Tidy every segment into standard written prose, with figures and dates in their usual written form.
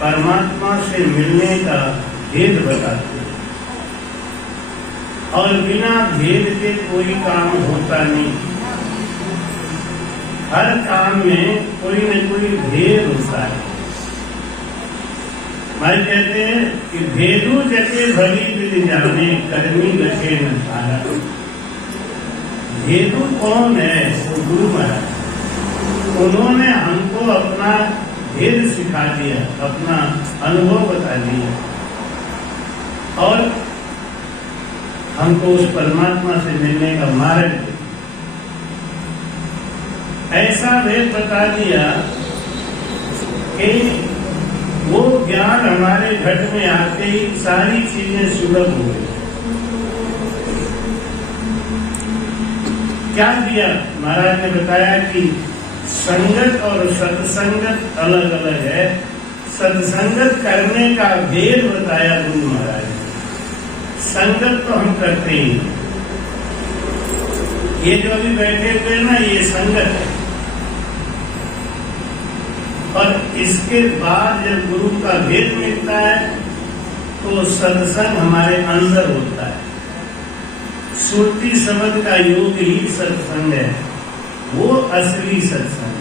परमात्मा से मिलने का भेद बताते हैं और बिना भेद के कोई काम होता नहीं। हर काम में कोई न कोई भेद होता है। भाई कहते हैं कि भेदू जके भली विधि जाने कर्मी लखे न सारा। भेदू कौन है? वो गुरु महाराज। उन्होंने हमको अपना भेद सिखा दिया, अपना अनुभव बता दिया और हमको उस परमात्मा से मिलने का मार्ग दिया। ऐसा भेद बता दिया कि वो ज्ञान हमारे घट में आते ही सारी चीजें सुलभ हो गई। क्या दिया? महाराज ने बताया कि संगत और सत्संगत अलग अलग है। सत्संगत करने का भेद बताया गुरु महाराज ने। संगत तो हम करते ही, ये जो अभी बैठे हुए ना, ये संगत है। और इसके बाद जब गुरु का भेद मिलता है तो सत्संग हमारे अंदर होता है। सुरती शब्द का योग ही सत्संग है, वो असली सत्संग।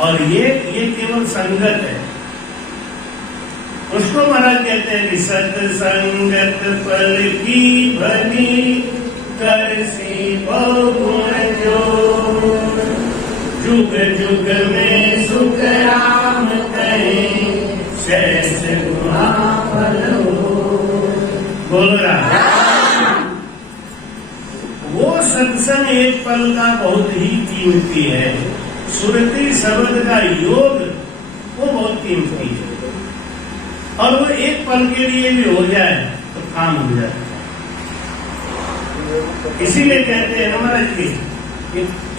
और ये केवल संगत है। उसको महाराज कहते हैं कि सत्संगत पल की भली कर सी बहुगुण जो, जुग जुग में सुख राम कहें शेष गुना फल हो। बोल रहा वो सत्संग एक पल का बहुत ही कीमती है। सुरती शब्द का योग वो बहुत कीमती है और वो एक पल के लिए भी हो जाए तो काम हो जाए। इसीलिए कहते हैं महाराज जी,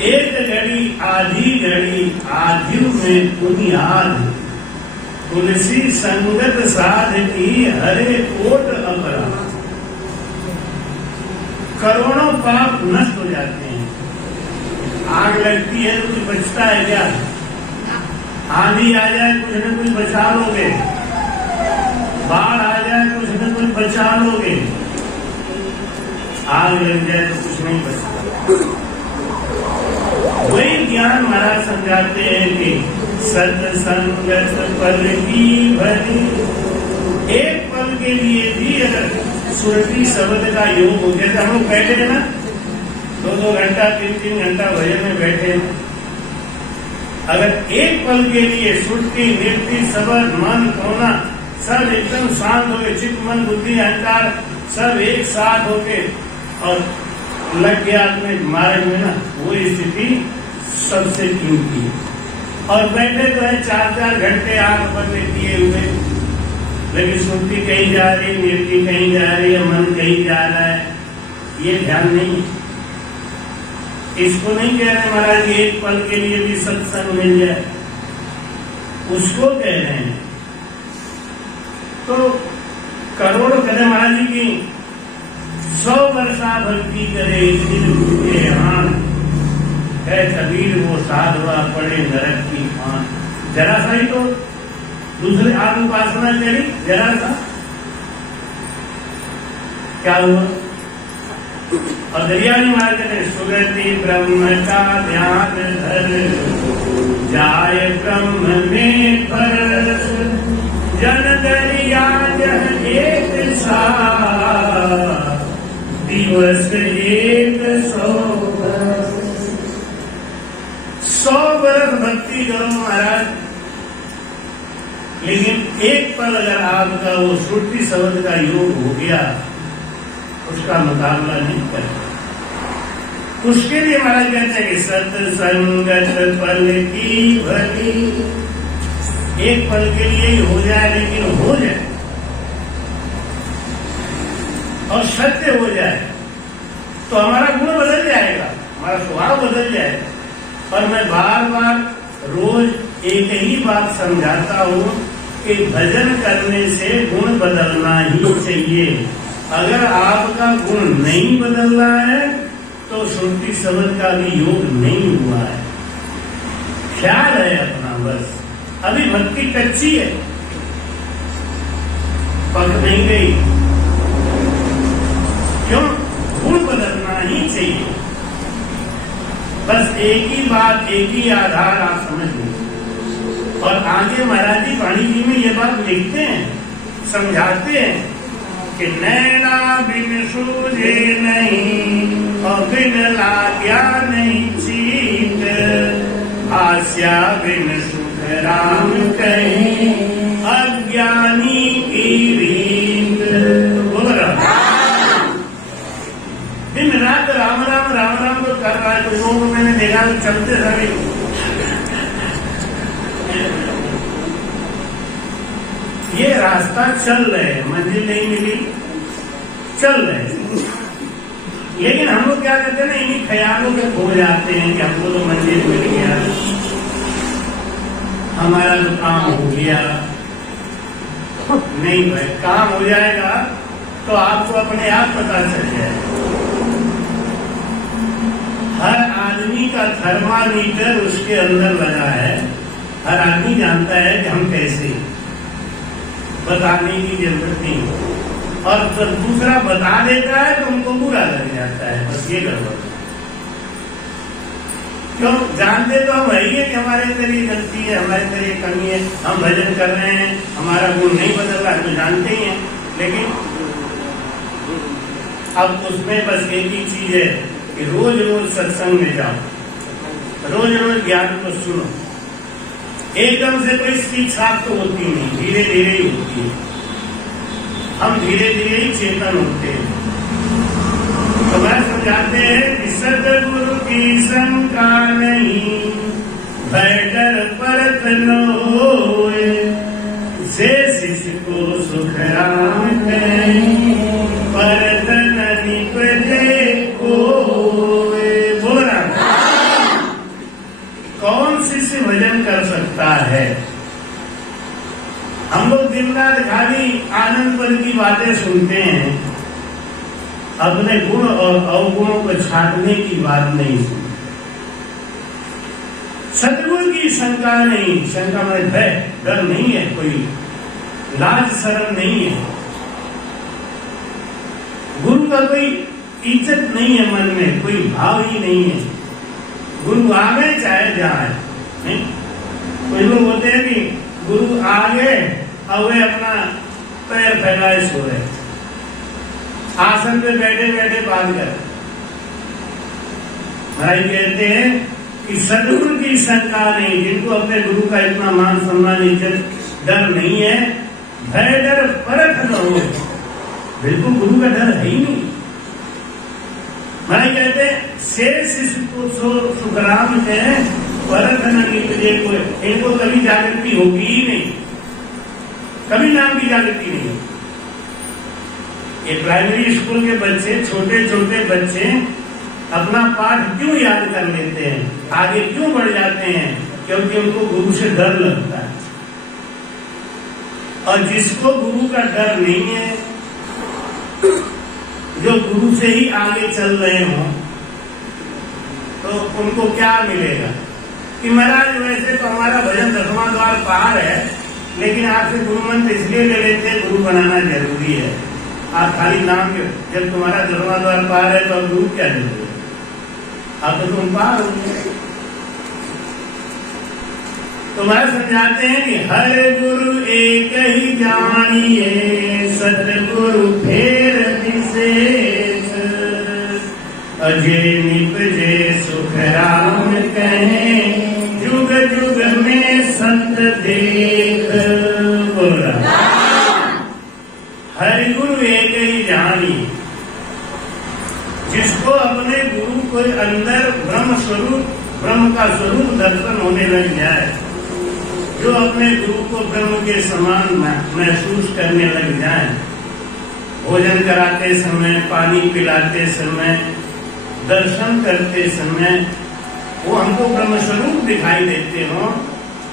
एक घड़ी आधी घड़ी आधिव में बुनियाद। तुलसी संगत साध की हरे कोट अपराध। करोड़ों पाप नष्ट हो जाते हैं। आग लगती है तो कुछ बचता है क्या? आंधी आ जाए कुछ न कुछ बचा लोगे, बाढ़ आ जाए कुछ न कुछ बचा लोगे, आग लग जाए तो कुछ नहीं बचता। वही ज्ञान महाराज समझाते हैं कि सत्संगत पल की भली। एक पल के लिए भी अगर सुरति शब्द का योग हो गया, हम लोग बैठे हैं ना 2-2 घंटा 3-3 घंटा भजन में बैठे हैं, अगर एक पल के लिए सुरति निर्ति शब्द मन होना सब एकदम शांत हो गए, चित्त मन बुद्धि अहंकार सब एक साथ होके और लग गया अपने मार्ग में ना, वो स्थिति सबसे कीमती है। और बैठे तो है 4-4 घंटे आंख बंद किए हुए, लेकिन सुनती कहीं जा रही, निर्ति कहीं जा रही है, मन कहीं जा रहा है, ये ध्यान नहीं। इसको नहीं कह रहे महाराज एक पल के लिए भी सत्संग मिल जाए, उसको कह रहे हैं। तो करोड़ कदम महाराज जी की 100 वर्षा भक्ति करे इतनी हाथ है कबीर वो साधवा पड़े नरक की खान। जरा सा ही तो दूसरे आप उपासना करी, जरा सा क्या हुआ? और दरियानी मार्ग ने सुगति ब्रह्म का ध्यान धर जाय ब्रह्म में पर जन दरिया जह एक सा दिवस 100 वर्ष भक्ति करो महाराज, लेकिन एक पल अगर आपका वो श्रुति शब्द का योग हो गया, उसका मुकाबला नहीं कर। उसके लिए महाराज कहते हैं कि सत्संगत पल की भली। एक पल के लिए ही हो जाए, लेकिन हो जाए और सत्य हो जाए तो हमारा गुण बदल जाएगा, हमारा स्वभाव बदल जाएगा। और मैं बार बार रोज एक ही बात समझाता हूँ कि भजन करने से गुण बदलना ही चाहिए। अगर आपका गुण नहीं बदल रहा है तो श्रुति शब्द का भी योग नहीं हुआ है। ख्याल है अपना, बस अभी भक्ति कच्ची है, पक नहीं गई। क्यों? गुण बदलना ही चाहिए। बस एक ही बात, एक ही आधार आप समझ लीजिए। और आगे महाराज जी वाणी जी में ये बात लिखते हैं, समझाते हैं कि नैना बिन सूझे नहीं और बिन लाग्या नहीं चीत, आस्या बिन सुख राम कहीं अज्ञानी की रीत। बोल रहा दिन रात राम राम राम राम तो कर रहा है। तो लोगों को मैंने देखा तो चलते समय ये रास्ता चल रहे, मंजिल नहीं मिली, चल रहे, लेकिन हम लोग क्या करते हैं ना, इन्हीं ख्यालों में खो जाते हैं कि हमको तो मंजिल मिल गया, हमारा तो काम हो गया। नहीं भाई, काम हो जाएगा तो आपको अपने आप पता चल जाएगा। हर आदमी का थर्मामीटर उसके अंदर लगा है, हर आदमी जानता है कि हम कैसे, बताने की जरूरत नहीं। और जब दूसरा बता देता है तो उनको बुरा लग जाता है, बस ये गड़बड़। क्यों? जानते तो हम है कि हमारे अंदर ये गलती है, हमारे अंदर ये कमी है, हम भजन कर रहे हैं, हमारा गुण नहीं बदल रहा है, तो जानते ही हैं। लेकिन अब उसमें बस एक ही चीज है कि रोज रोज सत्संग में जाओ, रोज रोज ज्ञान को सुनो। एकदम से कोई शिक्षा तो होती नहीं, धीरे धीरे ही होती है। हम धीरे धीरे ही चेतन होते हैं। तो मैं समझाते हैं कि सदगुरु की शंका नहीं, बैठर परत नोए, से शिष्य को सुख राम कहीं परत न निपजे कोए। बोला कौन शिष्य भजन कर सकता है? हम लोग दिन रात खाली आनंद पद की बातें सुनते हैं, अपने गुण और अवगुणों को छाटने की बात नहीं सुनते। सतगुरु की शंका नहीं, शंका में भय डर नहीं है, कोई लाज शर्म नहीं है, गुरु का कोई इज्जत नहीं है, मन में कोई भाव ही नहीं है। गुरु आगे चाहे जाए, कोई लोग होते हैं कि गुरु आगे और वे अपना पैर फैलाए सो रहे, आसन पे बैठे बैठे बात कर। भाई कहते हैं कि सदगुरु की शंका नहीं, जिनको अपने गुरु का इतना मान सम्मान इज्जत डर नहीं है, भय डर परख न हो। बिल्कुल गुरु का डर है ही नहीं। भाई कहते शेष सुखराम के परख न निपजे कोई, इनको कभी जागृति होगी ही नहीं, कभी नाम की जागृति नहीं। ये प्राइमरी स्कूल के बच्चे, छोटे छोटे बच्चे अपना पाठ क्यों याद कर लेते हैं, आगे क्यों बढ़ जाते हैं? क्योंकि उनको गुरु से डर लगता है। और जिसको गुरु का डर नहीं है, जो गुरु से ही आगे चल रहे हों, तो उनको क्या मिलेगा कि महाराज वैसे तो हमारा भजन 10वां द्वार पार है, लेकिन आपसे गुरु मंत्र इसलिए ले लेते हैं, गुरु बनाना जरूरी है। आप खाली नाम के, जब तुम्हारा 10वां द्वार पार है तो गुरु क्या जरूरी है? आप तो तुम पार हो। तो मैं समझाते हैं कि हर गुरु एक ही जानिए, सतगुरु फेर विशेष, अजय निपजे सुख राम कहें, जुग जुग में संत देख। बोला हर गुरु एक ही जानिए, जिसको अपने गुरु को अंदर ब्रह्म स्वरूप, ब्रह्म का स्वरूप दर्शन होने लग जाए, जो अपने गुरु को ब्रह्म के समान महसूस करने लग जाए, भोजन कराते समय, पानी पिलाते समय, दर्शन करते समय वो हमको ब्रह्म स्वरूप दिखाई देते हो,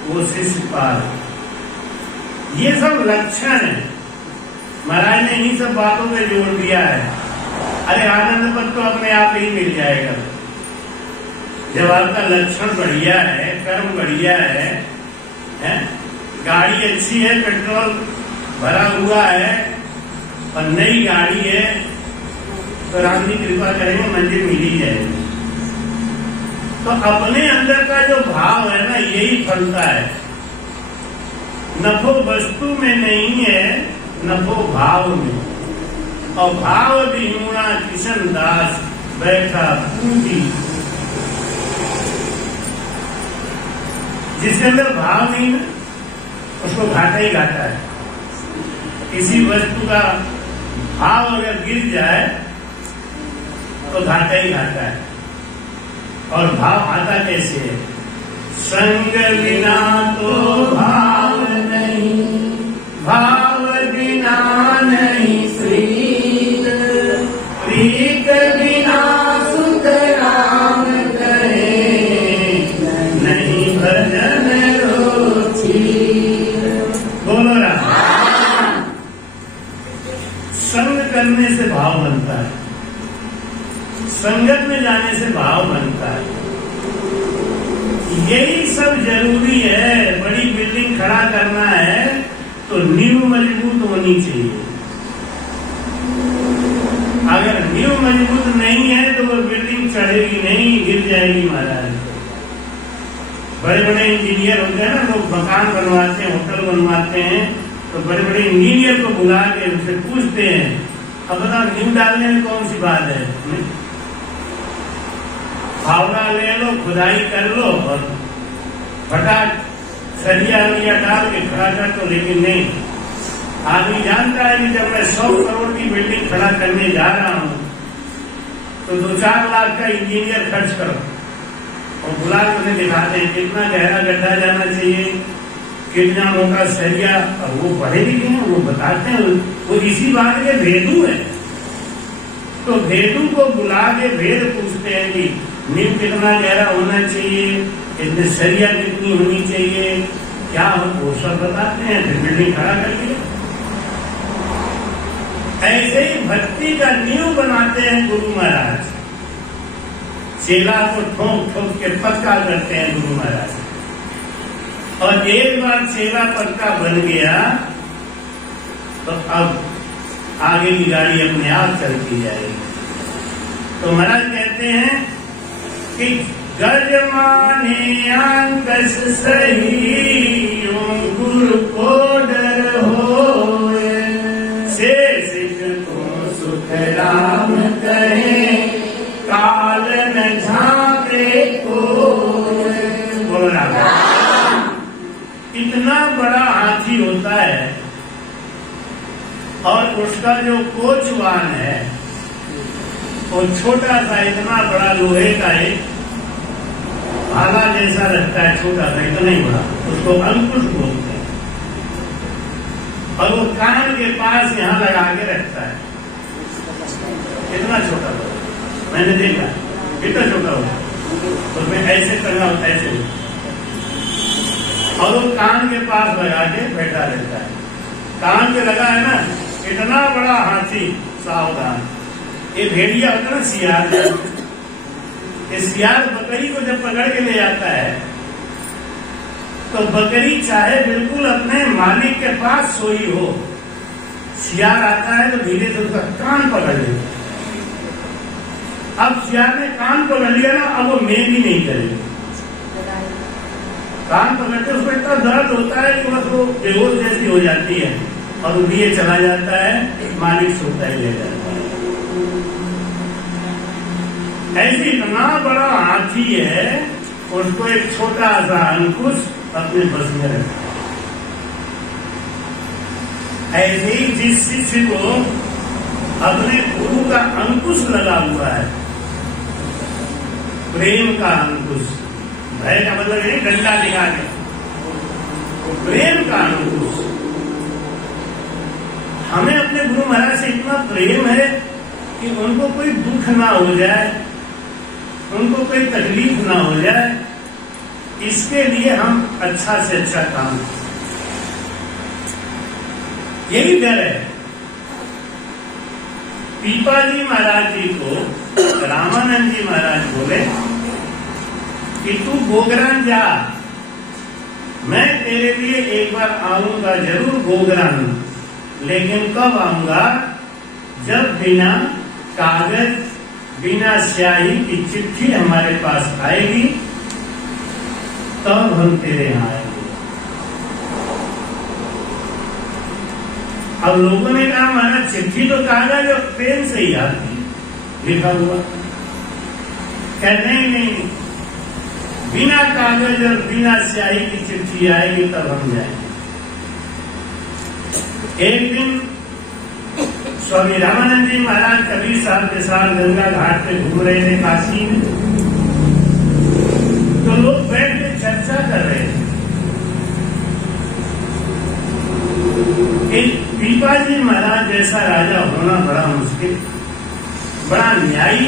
वो शिष्य पार। ये सब लक्षण है, महाराज ने इन्हीं सब बातों पे जोड़ दिया है। अरे आनंद पद तो अपने आप ही मिल जाएगा जब आपका लक्षण बढ़िया है, कर्म बढ़िया है, गाड़ी अच्छी है, पेट्रोल भरा हुआ है और नई गाड़ी है, तो राम जी कृपा करेंगे मंजिल मिल ही जाएगी। तो अपने अंदर का जो भाव है ना, यही फलता है। नफो वस्तु में नहीं है, नफो भाव में। और भाव विहूणा किशन दास बैठा पूंजी। जिसके अंदर भाव नहीं ना, उसको घाटा ही घाटा है। किसी वस्तु का भाव अगर गिर जाए तो घाटा ही घाटा है। और भाव आता कैसे है? संग बिना तो भाव नहीं, भाव बिना नहीं प्रीत, प्रीत बिना सुख राम कहे, नहीं भजन रोची। बोलो राम। संग करने से भाव बनता है, संगत में जाने से भाव बनता है। यही सब जरूरी है। बड़ी बिल्डिंग खड़ा करना है तो नींव मजबूत होनी चाहिए। अगर नींव मजबूत नहीं है तो वो बिल्डिंग चढ़ेगी नहीं, गिर जाएगी महाराज। बड़े बड़े इंजीनियर होते हैं ना, लोग मकान बनवाते हैं, होटल बनवाते हैं, तो बड़े बड़े इंजीनियर को बुला के उनसे पूछते हैं, अब बताओ नींव डालने में कौन सी बात है? फावड़ा ले लो, खुदाई कर लो और फटाक सरिया डाल के खड़ा कर दो। लेकिन नहीं, आदमी जानता है कि जब मैं 100 करोड़ की बिल्डिंग खड़ा करने जा रहा हूं तो 2-4 लाख का इंजीनियर खर्च करो और बुला के उन्हें दिखाते हैं कितना गहरा गड्ढा जाना चाहिए, कितना मोटा सरिया। और वो पढ़े लिखे हैं, वो बताते हैं, वो इसी बात के भेदू है। तो भेदू को बुला के भेद पूछते हैं कि नींव कितना गहरा होना चाहिए, इसमें सरिया कितनी होनी चाहिए, क्या हो वो सब बताते हैं, फिर बिल्डिंग खड़ा करके। ऐसे ही भक्ति का नींव बनाते हैं गुरु महाराज। चेला को ठोक ठोक के पक्का करते हैं गुरु महाराज। और एक बार चेला पक्का बन गया तो अब आगे की गाड़ी अपने आप चलती जाएगी। तो महाराज कहते हैं कि गज माने अंकस सही गुरु को डर होए, शेष को सुख राम कहे काल न झांके को। बोल रहा इतना बड़ा हाथी होता है और उसका जो कोचवान है वो छोटा सा, इतना बड़ा लोहे का एक भाला जैसा लगता है, छोटा सा, इतना ही बड़ा, उसको अंकुश बोलते हैं। और वो कान के पास यहाँ लगा के रखता है, इतना छोटा होता, मैंने देखा इतना छोटा होता, उसमें ऐसे करना होता है, ऐसे होता, और वो कान के पास लगा के बैठा रहता है। कान पे लगा है ना, इतना बड़ा हाथी, सावधान। ये भेड़िया होता ना सियार, ये सियार बकरी को जब पकड़ के ले जाता है तो बकरी चाहे बिल्कुल अपने मालिक के पास सोई हो, सियार आता है तो धीरे से उसका कान पकड़ लेता। अब सियार ने कान पकड़ लिया ना, अब वो में भी नहीं करेगा। कान पकड़ते उसको इतना दर्द होता है कि बस वो बेहोश जैसी हो जाती है और वो लिए चला जाता है, मालिक सोता ही ले जाता है। ऐसे इतना बड़ा हाथी है, उसको एक छोटा सा अंकुश अपने बस में रखा। ऐसे ही जिस शिष्य को अपने गुरु का अंकुश लगा हुआ है, प्रेम का अंकुश, भय का मतलब नहीं डंडा दिखा के, प्रेम का अंकुश। हमें अपने गुरु महाराज से इतना प्रेम है कि उनको कोई दुख ना हो जाए, उनको कोई तकलीफ ना हो जाए, इसके लिए हम अच्छा से अच्छा काम, यही डर है। पीपाजी महाराज जी को रामानंद जी महाराज बोले कि तू गोगरान जा, मैं तेरे लिए एक बार आऊंगा जरूर गोगरान, लेकिन कब आऊंगा? जब बिना कागज बिना स्याही की चिट्ठी हमारे पास आएगी तब हम तेरे यहाँ आएंगे। अब लोगों ने कहा महाराज चिट्ठी तो कागज और पेन से ही आती लिखा हुआ, कहते नहीं, बिना कागज और बिना स्याही की चिट्ठी आएगी तब हम जाएंगे। एक दिन स्वामी रामानंद जी महाराज कबीर साहब के साथ गंगा घाट पे घूम रहे थे काशी में, तो लोग बैठ के चर्चा कर रहे थे। एक पीपाजी महाराज जैसा राजा होना बड़ा मुश्किल, बड़ा न्यायी,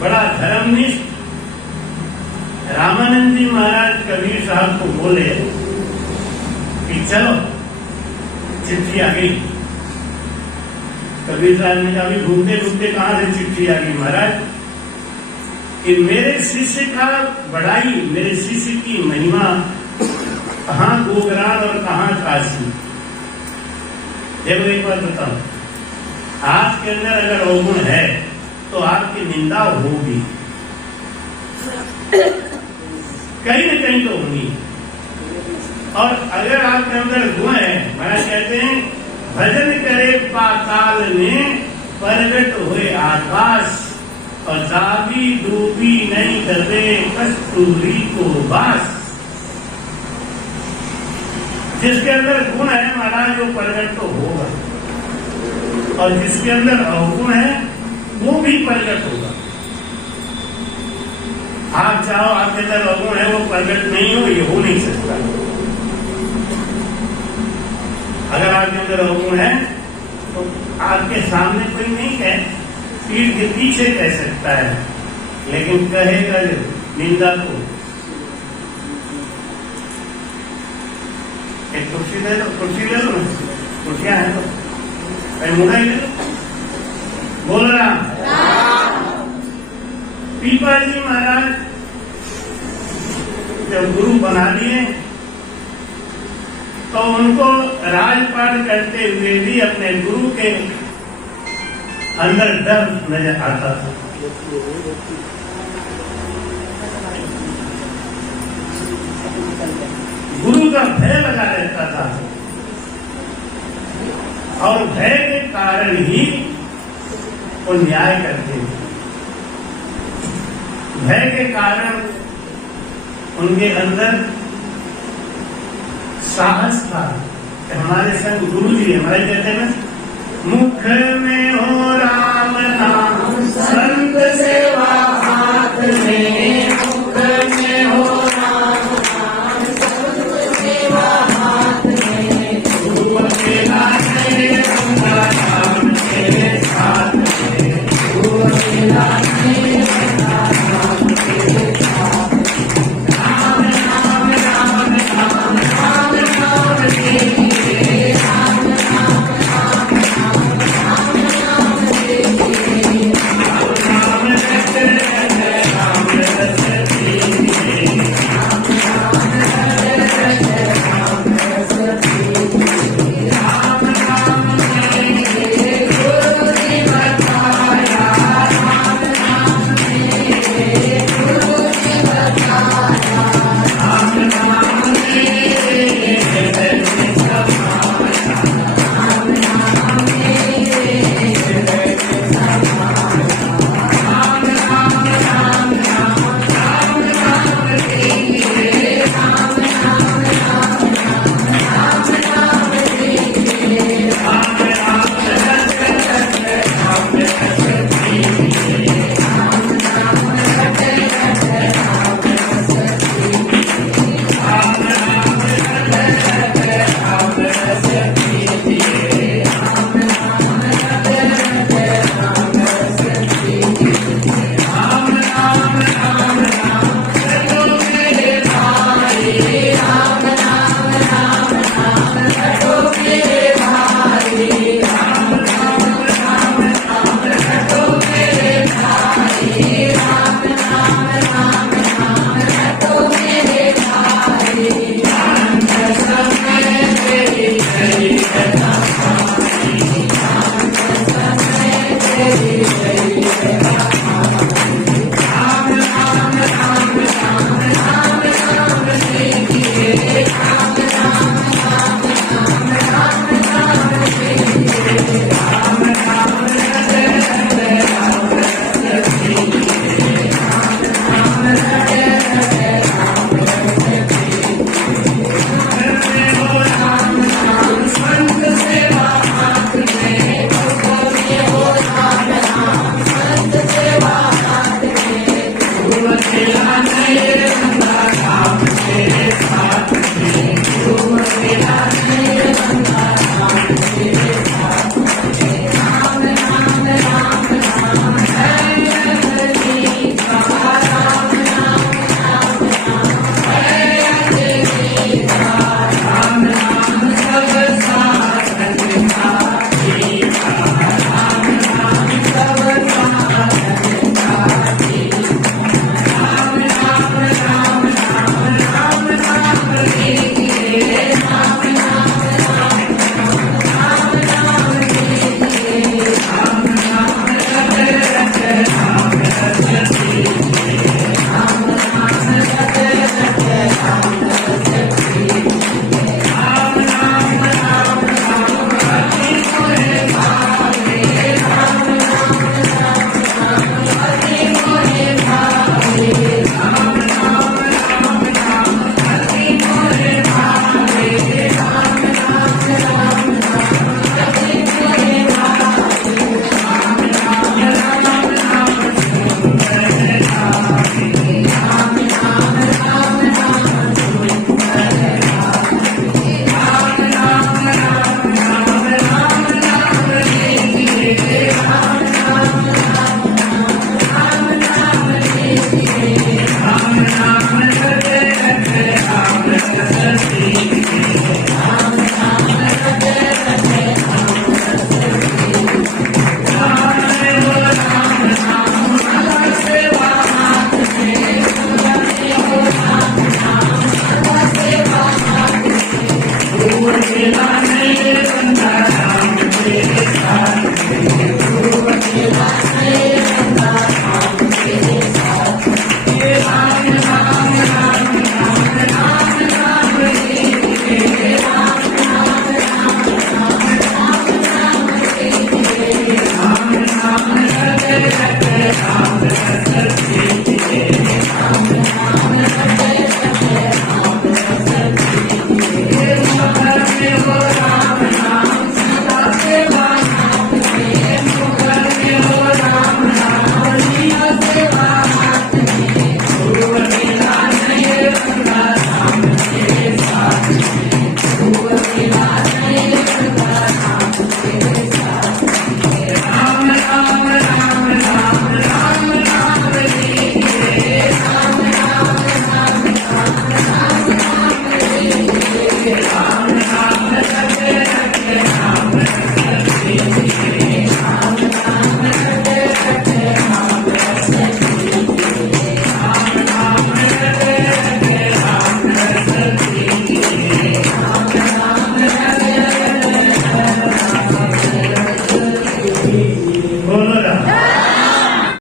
बड़ा धर्मनिष्ठ। रामानंद जी महाराज कबीर साहब को बोले कि चलो चिट्ठी आ गई। कबीर साहब ने कहा घूमते घूमते कहां से चिट्ठी आ गई महाराज? कि मेरे शिष्य का बड़ाई, मेरे शिष्य की महिमा, कहां गोगरान और कहां काशी। देखो एक बात बताओ, आपके अंदर अगर अवगुण है तो आपकी निंदा होगी, कहीं न कहीं तो होगी। और अगर आपके अंदर गुण है, महाराज कहते हैं भजन करे पाताल में प्रगट हुए आकाश, और दाबी डूबी नहीं करे कस्तूरी को बास। जिसके अंदर गुण है महाराज वो प्रगट तो होगा, और जिसके अंदर अवगुण है वो भी प्रगट होगा। आप चाहो आपके अंदर अवगुण है वो प्रगट नहीं हो, ये हो नहीं सकता। अगर आपके अंदर अवगुण है तो आपके सामने कोई नहीं है, पीठ के पीछे कह सकता है, लेकिन कहेगा निंदा को। कुर्सी ले लो, कुर्सी ले लो ना, कुर्सियां हैं तो कहीं मुड़ा ही ले लो। बोल राम। पीपल जी महाराज जब गुरु बना लिए तो उनको राजपाट करते हुए भी अपने गुरु के अंदर डर नजर आता था। गुरु का भय लगा रहता था और भय के कारण ही वो न्याय करते थे। भय के कारण उनके अंदर साहस था कि हमारे संग गुरु जी हमारे कहते हैं मुख में हो